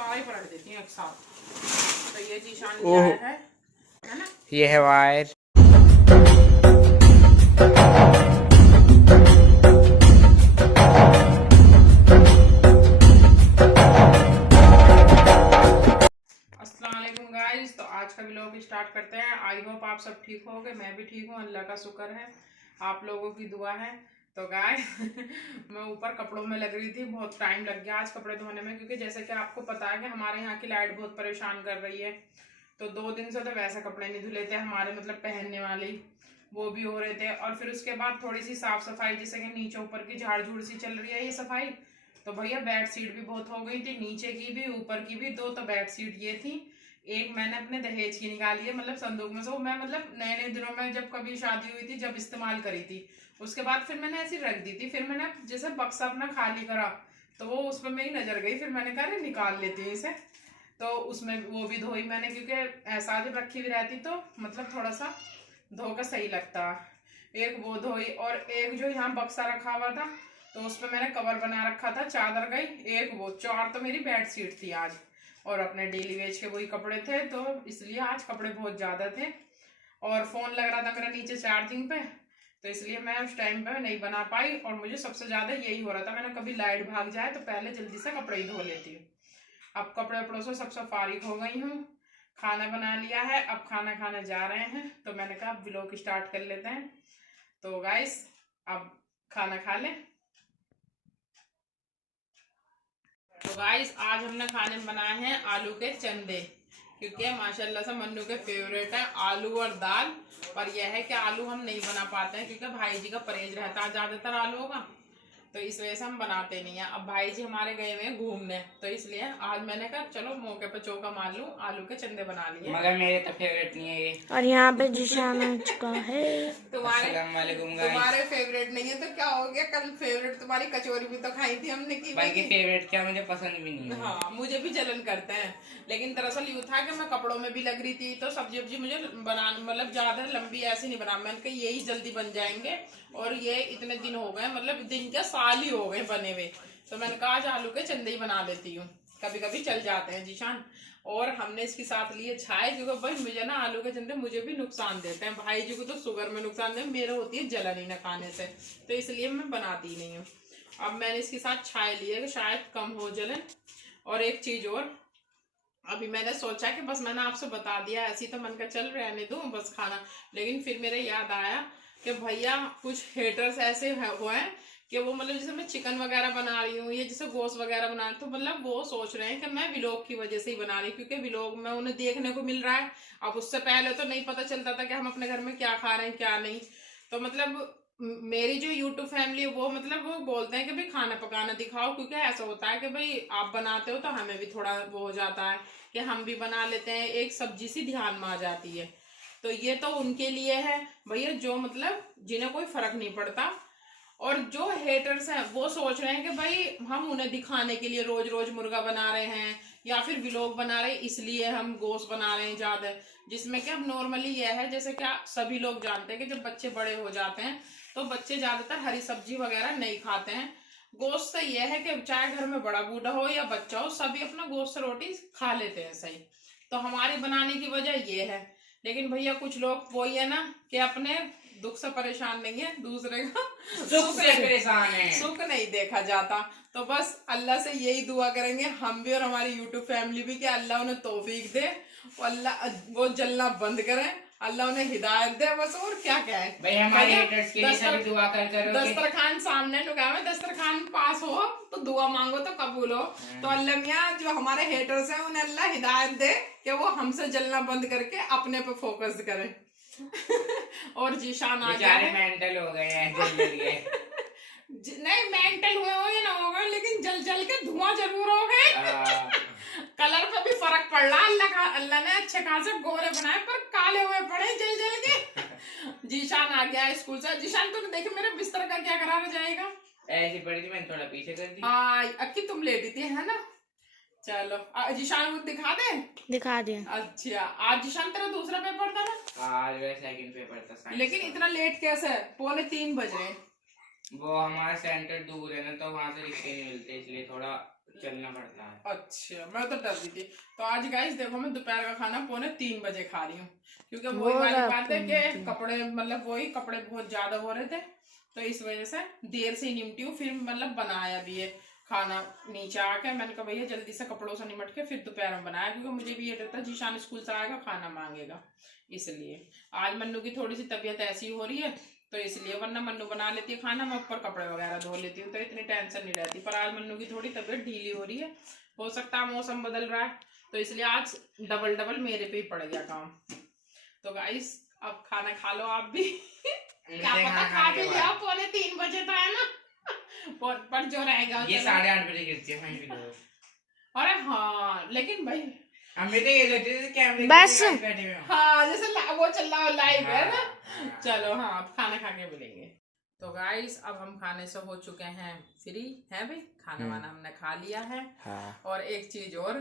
सारा ही पलट देती हूँ एक साथ। तो ये जीशान लिया है ना, ये है वायर। गाइस, तो आज का व्लॉग स्टार्ट करते हैं। आई होप आप सब ठीक होगे, मैं भी ठीक हूँ, अल्लाह का शुक्र है, आप लोगों की दुआ है। तो गाइस मैं ऊपर कपड़ों में लग रही थी, बहुत टाइम लग गया आज कपड़े धोने में, क्योंकि जैसे कि आपको पता है कि हमारे यहाँ की लाइट बहुत परेशान कर रही है। तो 2 दिन से तो वैसे कपड़े नहीं धुले थे हमारे, मतलब पहनने वाले, वो भी हो रहे थे। और फिर उसके बाद थोड़ी सी साफ सफाई, जैसे कि नीचे ऊपर की झाड़ झूड़ सी चल रही है ये सफाई। तो भैया बेड शीट भी बहुत हो गई थी, नीचे की भी ऊपर की भी। 2 तो बेड शीट ये थी, एक मैंने अपने दहेज की निकाली है, मतलब संदूक में से। वो मैं मतलब नए नए दिनों में जब कभी शादी हुई थी जब इस्तेमाल करी थी, उसके बाद फिर मैंने ऐसी रख दी थी। फिर मैंने जैसे बक्सा अपना खाली करा तो वो उस पर मेरी नजर गई, फिर मैंने कहा अरे निकाल लेती हूँ इसे। तो उसमें वो भी धोई मैंने, क्योंकि ऐसा जब रखी हुई रहती तो मतलब थोड़ा सा धो कर सही लगता। एक वो धोई, और एक जो यहाँ बक्सा रखा हुआ था तो उस पर मैंने कवर बना रखा था, चादर गई एक, वो 4 तो मेरी बेड शीट थी आज, और अपने डेली वेज के वही कपड़े थे, तो इसलिए आज कपड़े बहुत ज़्यादा थे। और फ़ोन लग रहा था मेरा नीचे चार्जिंग पे, तो इसलिए मैं उस टाइम पे नहीं बना पाई। और मुझे सबसे ज़्यादा यही हो रहा था, मैंने कभी लाइट भाग जाए तो पहले जल्दी से कपड़े ही धो लेती हूँ। अब कपड़े वपड़ों से सबसे फारिग हो गई हूँ, खाना बना लिया है, अब खाना खाने जा रहे हैं। तो मैंने कहा व्लॉग स्टार्ट कर लेते हैं। तो गाइस अब खाना खा लें। तो गाइस आज हमने खाने में बनाए हैं आलू के चंदे, क्योंकि माशाल्लाह से मन्नू के फेवरेट है आलू और दाल। पर यह है कि आलू हम नहीं बना पाते हैं, क्योंकि भाई जी का परहेज रहता है ज्यादातर आलूओं का, तो इस वजह से हम बनाते नहीं है। अब भाई जी हमारे गए हुए हैं घूमने, तो इसलिए आज मैंने कहा चलो मौके पे चौका मार लूं, आलू के चंदे बना लिए। मगर मेरे तो फेवरेट नहीं है ये। और यहाँ पे जीशान आ चुका है। तुम्हारे फेवरेट नहीं है तो क्या हो गया, कल फेवरेट तुम्हारी कचौरी भी तो खाई थी हमने की। भाई की फेवरेट क्या, मुझे पसंद भी नहीं है। हाँ मुझे भी जलन करते हैं, लेकिन दरअसल यूँ था कि मैं कपड़ों में भी लग रही थी, तो सब्जी वब्जी मुझे बनाना मतलब ज्यादा लंबी ऐसी नहीं बना, मैंने कहा यही जल्दी बन जाएंगे। और ये इतने दिन हो गए, मतलब दिन क्या साल ही हो गए बने हुए, तो मैंने कहा आज आलू के चंदे ही बना लेती हूँ, कभी कभी चल जाते हैं जीशान। और हमने इसके साथ लिए छाए, क्योंकि भाई मुझे ना आलू के चंदे मुझे भी नुकसान देते हैं, भाई जी को तो शुगर में नुकसान दे, मेरे होती है जलन ही ना खाने से, तो इसलिए मैं बनाती नहीं हूँ। अब मैंने इसके साथ छाए लिए कि शायद कम हो जलन। और एक चीज और, अभी मैंने सोचा कि बस मैंने आपसे बता दिया, ऐसी तो मन का चल रहने दूं बस खाना, लेकिन फिर मेरे याद आया कि भैया कुछ हेटर्स ऐसे हुए हैं कि वो मतलब जैसे मैं चिकन वगैरह बना रही हूँ या जैसे गोश्त वगैरह बना रही हूँ, तो मतलब वो सोच रहे हैं कि मैं व्लॉग की वजह से ही बना रही हूँ, क्योंकि व्लॉग में उन्हें देखने को मिल रहा है। अब उससे पहले तो नहीं पता चलता था कि हम अपने घर में क्या खा रहे हैं क्या नहीं। तो मतलब मेरी जो यूट्यूब फैमिली है वो मतलब वो बोलते हैं कि भाई खाना पकाना दिखाओ, क्योंकि ऐसा होता है कि भाई आप बनाते हो तो हमें भी थोड़ा वो हो जाता है कि हम भी बना लेते हैं, एक सब्जी सी ध्यान में आ जाती है। तो ये तो उनके लिए है भैया, जो मतलब जिन्हें कोई फर्क नहीं पड़ता। और जो हेटर्स हैं वो सोच रहे हैं कि भाई हम उन्हें दिखाने के लिए रोज रोज मुर्गा बना रहे हैं या फिर व्लॉग बना रहे हैं, इसलिए हम गोश्त बना रहे हैं ज्यादा। जिसमें कि अब नॉर्मली यह है, जैसे क्या सभी लोग जानते हैं कि जब बच्चे बड़े हो जाते हैं तो बच्चे ज्यादातर हरी सब्जी वगैरह नहीं खाते हैं। गोश्त से यह है कि चाहे घर में बड़ा बूढ़ा हो या बच्चा हो, सभी अपना गोश्त से रोटी खा लेते हैं सही। तो हमारे बनाने की वजह ये है। लेकिन भैया कुछ लोग वही है ना कि अपने दुख से परेशान नहीं है, दूसरे का सुख से परेशान है, सुख नहीं देखा जाता। तो बस अल्लाह से यही दुआ करेंगे हम भी और हमारी यूट्यूब फैमिली भी कि अल्लाह उन्हें तौफीक दे, और अल्लाह वो जलना बंद करे, अल्लाह उन्हें हिदायत दे, बस और क्या कहे भाई। हमारे हेटर्स के लिए सभी दुआ करो। दस्तरखान सामने लुका में, दस्तरखान पास हो तो दुआ मांगो तो कबूल हो। तो अल्लाह मियाँ जो हमारे हेटर्स हैं उन्हें अल्लाह हिदायत दे कि वो हमसे जलना बंद करके अपने पे फोकस करें। और जीशान आ गया है, मेंटल हो गए हैं जल जल के। नहीं मेंटल हुए हो या ना हो गए, लेकिन जल जल के धुआं जरूर हो गए। कलर पे भी फर्क पड़ रहा, अल्लाह ने अच्छे खासे गोरे बनाए पर काले हुए पड़े जल जल के। जीशान आ गया स्कूल से। जीशान तुमने देखे मेरे बिस्तर का क्या करा जाएगा, ऐसी पड़ी थी, मैंने थोड़ा पीछे कर दी। हाँ अक्की तुम लेटी थी है ना। चलो जीशान को दिखा दे। अच्छा आज जीशान तेरा दूसरा पेपर था ना? आज सेकंड पेपर था। लेकिन इतना लेट कैसे, 2:45 बज रहे। वो हमारा सेंटर दूर है ना, तो वहाँ से रिक्शे नहीं मिलते, इसलिए थोड़ा चलना पड़ता है। अच्छा, मैं तो डर रही थी। तो आज गाइस देखो मैं दोपहर का खाना 2:45 खा रही हूँ, क्योंकि वही वो वाली रहा बात है कि कपड़े मतलब वही कपड़े बहुत ज्यादा हो रहे थे, तो इस वजह से देर से निपटी हूँ। फिर मतलब बनाया भी है खाना नीचे आके, मैंने कहा भैया जल्दी से कपड़ों से निपट के फिर दोपहर में बनाया, क्योंकि मुझे भी ये डर था जीशान स्कूल से आएगा खाना मांगेगा, इसलिए। आज मन्नू की थोड़ी सी तबीयत ऐसी हो रही है तो इसलिए, वरना मन्नू बना लेती है खाना, मैं ऊपर कपड़े वगैरह धो लेती हूँ तो इतनी टेंशन नहीं रहती। पर आज मन्नू की थोड़ी तबीयत ढीली हो रही है, हो सकता है मौसम बदल रहा है, तो इसलिए आज डबल मेरे पे ही पड़ गया काम। तो गाइस अब खाना खा लो आप भी। क्या पता खा के लिया 2:45 बजे तो है ना। पर जो रहेगा ये 8:30 बजे गिरती है वीडियो। अरे हाँ लेकिन भाई हमें तो ये सोचते थे कैमरे बस। बैठे हुए हो। हाँ जैसे वो चल रहा है लाइव है ना। हाँ। चलो हाँ अब खाना खा के मिलेंगे। तो गाइस अब हम खाने से हो चुके हैं फ्री, है भाई खाना वाना हमने खा लिया है। हाँ। और एक चीज और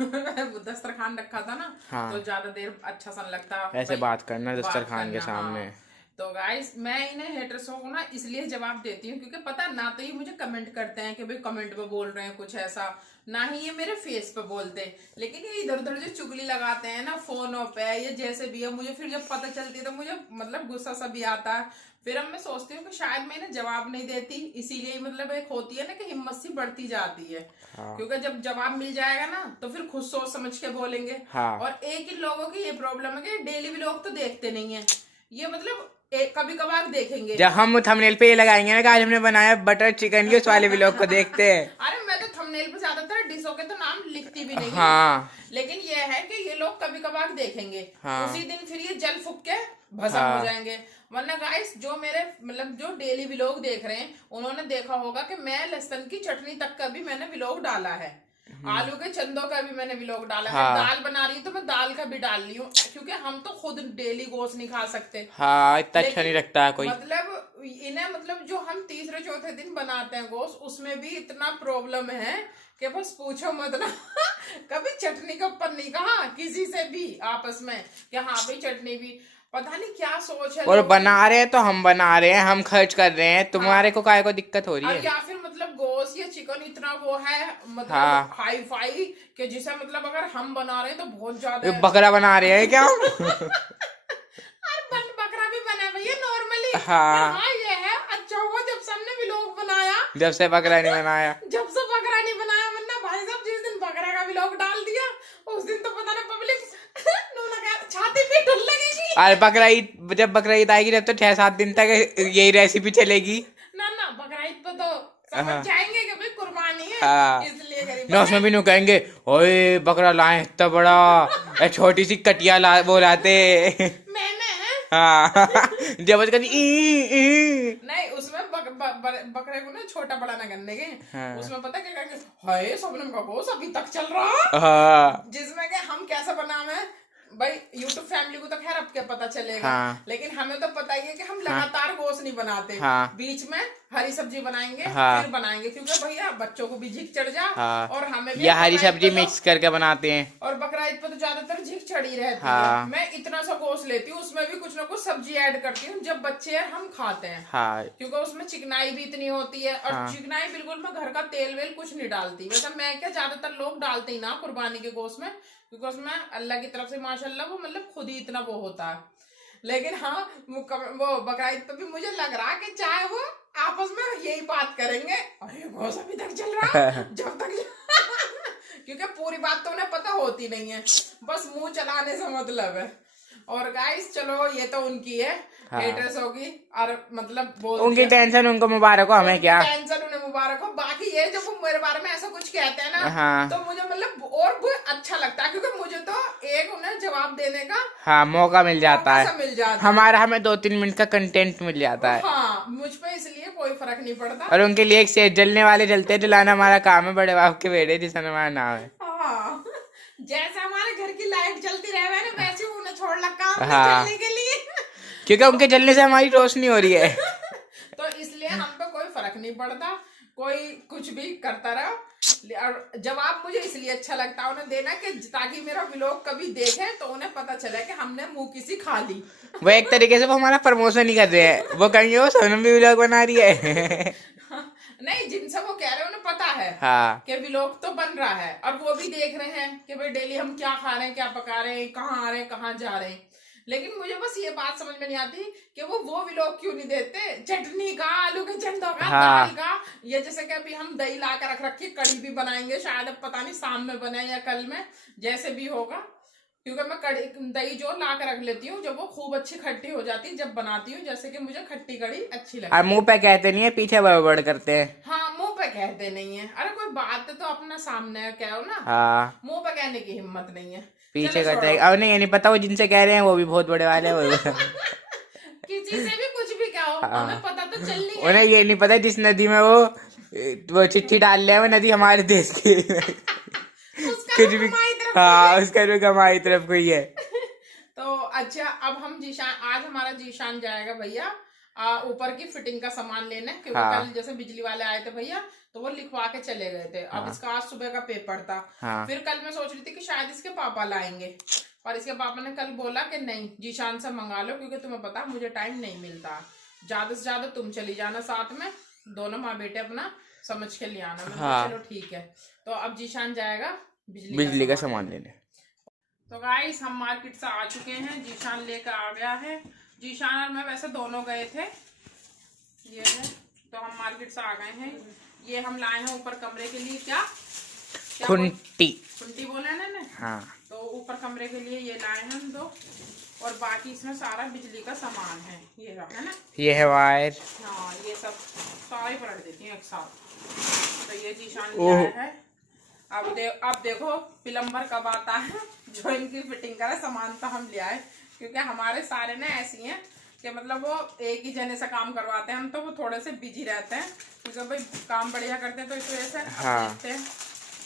दस्तरखान रखा था ना, हाँ। तो ज्यादा देर अच्छा सा नहीं लगता ऐसे भाई, बात करना दस्तरखान के करना, सामने। हाँ। तो गाइस मैं इन्हें हेटर्सों को ना इसलिए जवाब देती हूँ क्योंकि पता ना तो ये मुझे कमेंट करते हैं कि भाई कमेंट पे बोल रहे हैं कुछ ऐसा, ना ही ये मेरे फेस पे बोलते, लेकिन ये इधर उधर जो चुगली लगाते हैं ना फोनों पे या जैसे भी है, मुझे फिर जब पता चलती है तो मुझे मतलब गुस्सा सा भी आता है। फिर अब मैं सोचती हूँ कि शायद मैं इन्हें जवाब नहीं देती, इसीलिए मतलब एक होती है ना कि हिम्मत सी बढ़ती जाती है। हाँ। क्योंकि जब जवाब मिल जाएगा ना तो फिर खुद सोच समझ के बोलेंगे। हाँ। और एक ही लोगों की ये प्रॉब्लम है कि डेली भी लोग तो देखते नहीं है, ये मतलब कभी कभार देखेंगे। जब हम थंबनेल पे ये लगाएंगे ना कि आज हमने बनाया बटर चिकन, उस वाले व्लॉग को देखते हैं। अरे मैं तो थंबनेल पे ज्यादातर डिशों के तो नाम लिखती भी नहीं। हाँ। लेकिन ये है कि ये लोग कभी कभार देखेंगे, हाँ। उसी दिन फिर ये जल फूक के भस्म हाँ। हो जाएंगे। वरना गाइस जो मेरे मतलब जो डेली व्लॉग देख रहे हैं उन्होंने देखा होगा कि मैं लहसुन की चटनी तक का भी मैंने व्लॉग डाला है, आलू के चंदों का भी मैंने व्लॉग डाला है, दाल बना रही हूँ तो मैं दाल का भी डाल रही हूँ, क्योंकि हम तो खुद डेली गोश्त नहीं खा सकते। हाँ इतना अच्छा नहीं लगता है कोई। मतलब इन्हें मतलब जो हम तीसरे चौथे दिन बनाते हैं गोश्त उसमें भी इतना प्रॉब्लम है कि बस पूछो मत ना। कभी चटनी के ऊपर नहीं कहा किसी से भी आपस में कि हाँ भाई चटनी भी, पता नहीं क्या सोच है। और बना रहे हैं तो हम बना रहे हैं, हम खर्च कर रहे हैं, तुम्हारे को काय को दिक्कत हो रही है। या फिर मतलब गोश्त या चिकन इतना वो है मतलब हाँ। हाई फाई कि जिसे मतलब अगर हम बना रहे हैं तो बहुत ज्यादा बकरा बना रहे हैं क्या हम? बकरा भी बना भैया नॉर्मली। हाँ। हाँ ये है अच्छा हुआ जब सबने भी लोग बनाया, जब से बकरा नहीं बनाया। जब से बकरा नहीं बनाया, वरना भाई साहब जिस दिन बकरा का व्लॉग डाल दिया उस दिन तो पता नहीं पब्लिक छाती पे ढुल लगेगी। अरे बकरा ईद, जब बकरा ईद आएगी जब तो 6-7 दिन तक यही रेसिपी चलेगी। ना बकरा ईद पे तो समझ जाएंगे कि भाई कुर्बानी है। हाँ। इसलिए गरीब ना उसमें भी नु कहेंगे ओए बकरा लाए इतना बड़ा, छोटी सी कटिया वो लाते। मैं हाँ। जब कभी नहीं उसमें बकरे को ना छोटा बड़ा ना करने के। हाँ। उसमें पता क्या कहेंगे, हाय सबनम का गोश्त अभी तक चल रहा। हाँ। जिसमें कि हम कैसे बनावे भाई, यूट्यूब फैमिली को तो खैर अब क्या पता चलेगा। हाँ। लेकिन हमें तो पता ही है कि हम लगातार गोश्त नहीं बनाते। हाँ। बीच में हरी सब्जी बनाएंगे। हाँ। फिर बनाएंगे क्योंकि भैया बच्चों को भी झिक चढ़ जा। हाँ। और हमें भी या हरी बकरा ईद सब्जी पे तो- मिक्स करके बनाते हैं। और बकरा ईद पे तो ज्यादातर झिक चढ़ी रहती हाँ। है। मैं इतना सा गोश्त लेती हूँ, उसमें भी कुछ ना कुछ सब्जी ऐड करती हूँ जब बच्चे हैं हम खाते हैं। हाँ। क्योंकि उसमें चिकनाई भी इतनी होती है। और हाँ। चिकनाई बिल्कुल मैं घर का तेल वेल कुछ नहीं डालती। वैसे मैं क्या ज्यादातर लोग डालते ही ना कुर्बानी के गोश्त में, क्योंकि उसमें अल्लाह की तरफ से माशाल्लाह वो मतलब खुद ही इतना वो होता है। लेकिन हाँ वो बकरा ईद पे भी मुझे लग रहा है कि चाहे वो आपस में यही बात करेंगे, अरे गोश्त अभी तक चल रहा है जब तक क्योंकि पूरी बात तो उन्हें पता होती नहीं है, बस मुंह चलाने से मतलब है। और गाइस चलो ये तो उनकी है। हाँ। हेटर्स होगी और मतलब बोल उनकी दिया। टेंशन उनको मुबारक हो, हमें क्या। टेंशन उन्हें मुबारक हो। बाकी ये जब वो मेरे बारे में ऐसा कुछ कहते हैं ना, हाँ। तो मुझे मतलब और भी अच्छा लगता है, क्योंकि मुझे तो एक उन्हें जवाब देने का हाँ मौका मिल जाता मौका है। मिल जाता हमारा हमें 2-3 मिनट का कंटेंट मिल जाता है। हाँ मुझ पे इसलिए कोई फर्क नहीं पड़ता। और उनके लिए एक से जलने वाले जलते जलाना हमारा काम है, बड़े बाप के बेटे जिसका हमारा नाम है। हाँ जैसे हमारे घर की लाइट जलती रहे ना वैसे उन्हें छोड़ लगा हाँ। जलने के लिए। क्योंकि उनके जलने से हमारी रोशनी हो रही है। तो इसलिए हम पे कोई फर्क नहीं पड़ता, कोई कुछ भी करता रहो। और जवाब मुझे इसलिए अच्छा लगता है उन्हें देना कि ताकि मेरा व्लॉग कभी देखे तो उन्हें पता चले कि हमने मुंह किसी खा ली। वो एक तरीके से वो हमारा प्रमोशन ही कर रहे हैं, वो कहेंगे वो सोनम भी व्लॉग बना रही है। नहीं, जिनसे वो कह रहे हैं उन्हें पता है हाँ कि व्लॉग तो बन रहा है और वो भी देख रहे हैं कि भाई डेली हम क्या खा रहे हैं, क्या पका रहे हैं, कहाँ आ रहे हैं, कहाँ जा रहे हैं। लेकिन मुझे बस ये बात समझ में नहीं आती कि वो व्लॉग क्यों नहीं देते, चटनी का, आलू के चंदों का, हाँ। दाल का। ये जैसे कि अभी हम दही ला कर रख रखी, कड़ी भी बनाएंगे शायद, अब पता नहीं शाम में बने या कल में, जैसे भी होगा। क्योंकि मैं कड़ी दही जो ला कर रख लेती हूँ, जब वो खूब अच्छी खट्टी हो जाती है जब बनाती हूँ, जैसे कि मुझे खट्टी कड़ी अच्छी लगती और है। मुंह पे कहते नहीं है, पीछे बड़बड़ करते हैं। हाँ, मुंह पे कहते नहीं है। अरे कोई बात तो अपना सामने कहो ना, हाँ मुंह पे कहने की हिम्मत नहीं है। पीछे चलो करते छोड़ो। हैं। अब नहीं, ये नहीं पता वो जिनसे कह रहे हैं वो भी बहुत बड़े वाले हैं वो। किसी से भी कुछ भी कहो, हाँ। हमें पता तो चलनी है। उन्हें ये नहीं पता जिस नदी में वो चिट्ठी डाल रहे हैं वो नदी हमारे देश की। उसका कुछ भी भी। हमारी तरफ हाँ उसका भी हमारी तरफ कोई है। तो अच्छा, अब हम जीशान, आज हमारा जीशान जाएगा भैया ऊपर की फिटिंग का सामान लेने, क्योंकि हाँ। कल जैसे बिजली वाले आए थे भैया, तो वो लिखवा के चले गए थे। अब हाँ। इसका आज सुबह का पेपर था। हाँ। फिर कल मैं सोच रही थी कि शायद इसके पापा लाएंगे, और इसके पापा ने कल बोला कि नहीं, जीशान से मंगा लो, क्योंकि तुम्हें पता मुझे टाइम नहीं मिलता, ज्यादा से ज्यादा तुम चली जाना साथ में, दोनों माँ बेटे अपना समझ के ले आना। मैंने कहा हाँ। चलो ठीक है। तो अब जीशान जाएगा बिजली का सामान लेने। तो गाइस हम मार्केट से आ चुके हैं, जीशान लेकर आ गया है। जीशान और मैं वैसे दोनों गए थे, ये है। तो हम मार्केट से आ गए हैं। ये हम लाए हैं ऊपर कमरे के लिए, क्या खुंटी। खुंटी बोला है ना। हाँ तो ऊपर कमरे के लिए ये लाए हैं हम दो, और बाकी इसमें सारा बिजली का सामान है, ये रहा है ना। ये है वायर। हाँ, ये सब सारे पलट देती हैं एक साथ। तो ये जीशान लिया है। अब देखो प्लम्बर कब आता है जो इनकी फिटिंग करे। सामान तो हम ले आए, क्योंकि हमारे सारे ना ऐसी हैं कि मतलब वो एक ही जने से काम करवाते हैं हम, तो वो थोड़े से बिजी रहते हैं, क्योंकि भाई काम बढ़िया करते हैं। तो इस वजह से हाँ। देखते हैं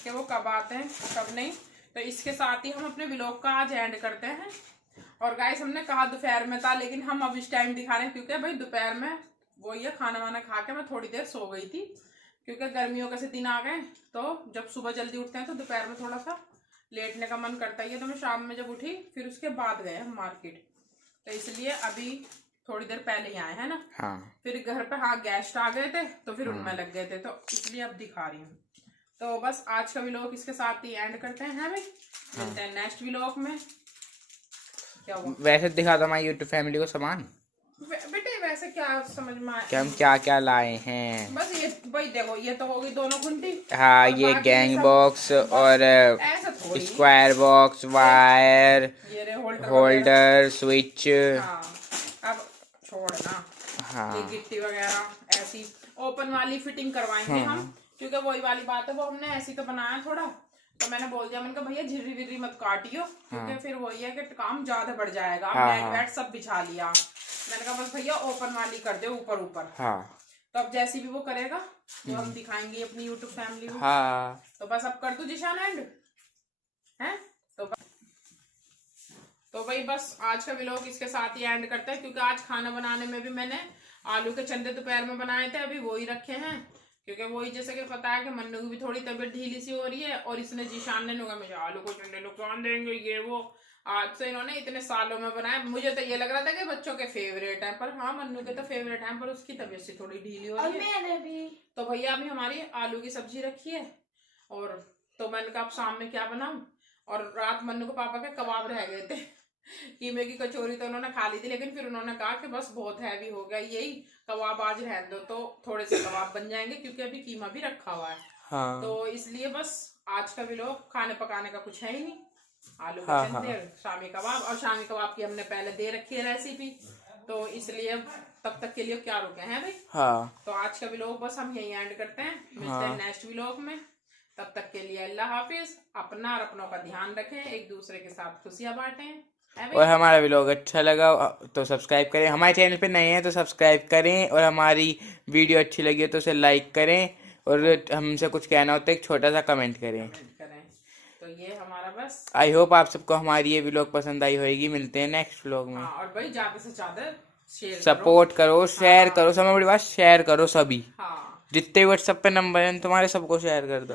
कि वो कब आते हैं कब नहीं। तो इसके साथ ही हम अपने व्लॉग का आज एंड करते हैं। और गाइस हमने कहा दोपहर में था, लेकिन हम अब इस टाइम दिखा रहे हैं, क्योंकि भाई दोपहर में वो ये खाना वाना खा के मैं थोड़ी देर सो गई थी, क्योंकि गर्मियों के से दिन आ गए। तो जब सुबह जल्दी उठते हैं तो दोपहर में थोड़ा सा लेटने का मन करता ही है। तो मैं शाम में जब उठी फिर उसके बाद गए हम मार्केट, तो इसलिए अभी थोड़ी देर पहले ही आए हैं ना। हाँ। फिर घर पे हाँ गेस्ट आ गए थे, तो फिर उनमें लग गए थे, तो इसलिए अब दिखा रही हूँ। तो बस आज का व्लॉग इसके साथ ही एंड करते हैं भाई। मिलते हैं नेक्स्ट व्लॉग में। क्या हुआ? वैसे दिखा दो हमारी यूट्यूब फैमिली को सामान, बेटे वैसे क्या समझ में आया? कि हम क्या क्या लाए हैं। बस ये भाई देखो, ये तो होगी दोनों घंटी। हाँ और ये बाकी गैंग सब बॉक्स और ऐसा थोड़ी। स्क्वायर बॉक्स, वायर, ये रे होल्डर होल्डर, स्विच। हाँ, अब छोड़ना। हाँ। ये गिट्टी वगैरह ऐसी ओपन वाली फिटिंग करवाएंगे हम, क्योंकि वही वाली बात है, वो हमने ऐसी तो बनाया थोड़ा, तो मैंने बोल दिया, मैंने कहा भैया झिर्री विर्री मत काटियो, क्योंकि फिर वही है कि काम ज्यादा बढ़ जाएगा। हाँ, मैट हाँ। वैट सब बिछा लिया, मैंने कहा बस भैया ओपन वाली कर दे ऊपर ऊपर। हाँ। तो अब जैसी भी वो करेगा वो हम दिखाएंगे अपनी यूट्यूब फैमिली को। हाँ। तो बस अब कर दू जीशान एंड है। तो भाई बस आज का व्लॉग इसके साथ ही एंड करते हैं, क्योंकि आज खाना बनाने में भी मैंने आलू के चंदे दोपहर में बनाए थे, अभी वही रखे हैं, क्योंकि वही जैसे कि पता है कि मन्नू की भी थोड़ी तबीयत ढीली सी हो रही है, और इसने जीशान ने नुका मुझे आलू को चंदे नुकसान देंगे ये वो। आज से इन्होंने इतने सालों में बनाया, मुझे तो ये लग रहा था कि बच्चों के फेवरेट है, पर हाँ मन्नू के तो फेवरेट है, पर उसकी तबीयत से थोड़ी ढीली हो रही है। तो भैया अभी हमारी आलू की सब्जी रखी है, और तो मैंने कहा अब शाम में क्या बनाऊं। और रात मन्नू के पापा के कबाब रह गए थे, कीमे की कचौरी तो उन्होंने खा ली थी, लेकिन फिर उन्होंने कहा कि बस बहुत हैवी हो गया, यही कबाब आज रहने दो, तो थोड़े से कबाब बन जाएंगे, क्योंकि अभी कीमा भी रखा हुआ है। हाँ। तो इसलिए बस आज का व्लॉग खाने पकाने का कुछ है ही नहीं। आलू हाँ, के चंदे, शामी कबाब, और शामी कबाब की हमने पहले दे रखी है रेसिपी, तो इसलिए तब तक के लिए क्या रुके हैं भाई। हाँ। तो आज का व्लॉग बस हम यही एंड करते हैं, मिलते हैं नेक्स्ट व्लॉग में। तब तक के लिए अल्लाह हाफिज। अपना और अपनों का ध्यान रखें, एक दूसरे के साथ खुशियां बांटें। और हमारा व्लॉग अच्छा लगा तो सब्सक्राइब करें, हमारे चैनल पे नए हैं तो सब्सक्राइब करें, और हमारी वीडियो अच्छी लगी है तो उसे लाइक करें, और हमसे कुछ कहना होता है एक छोटा सा कमेंट करें। तो ये हमारा बस, आई होप आप सबको हमारी ये व्लॉग पसंद आई होगी। मिलते हैं नेक्स्ट व्लॉग में। हाँ, और भाई ज्यादा से ज्यादा शेयर सपोर्ट करो, शेयर करो, सबसे बड़ी बात शेयर करो सभी। हाँ। जितने व्हाट्सएप पे नंबर हैं तुम्हारे सबको शेयर कर दो।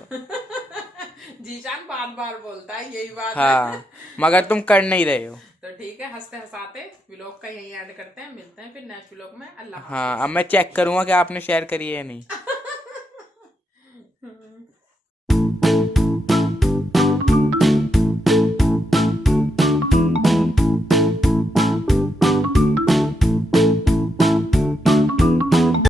जीशान बार बार बोलता है यही बात हाँ है। मगर तुम कर नहीं रहे हो। तो ठीक है, हंसते हंसाते व्लॉग का यही एंड करते हैं, मिलते हैं फिर नेक्स्ट व्लॉग में। अल्लाह हाँ अब मैं चेक करूंगा कि आपने शेयर करी है या नहीं।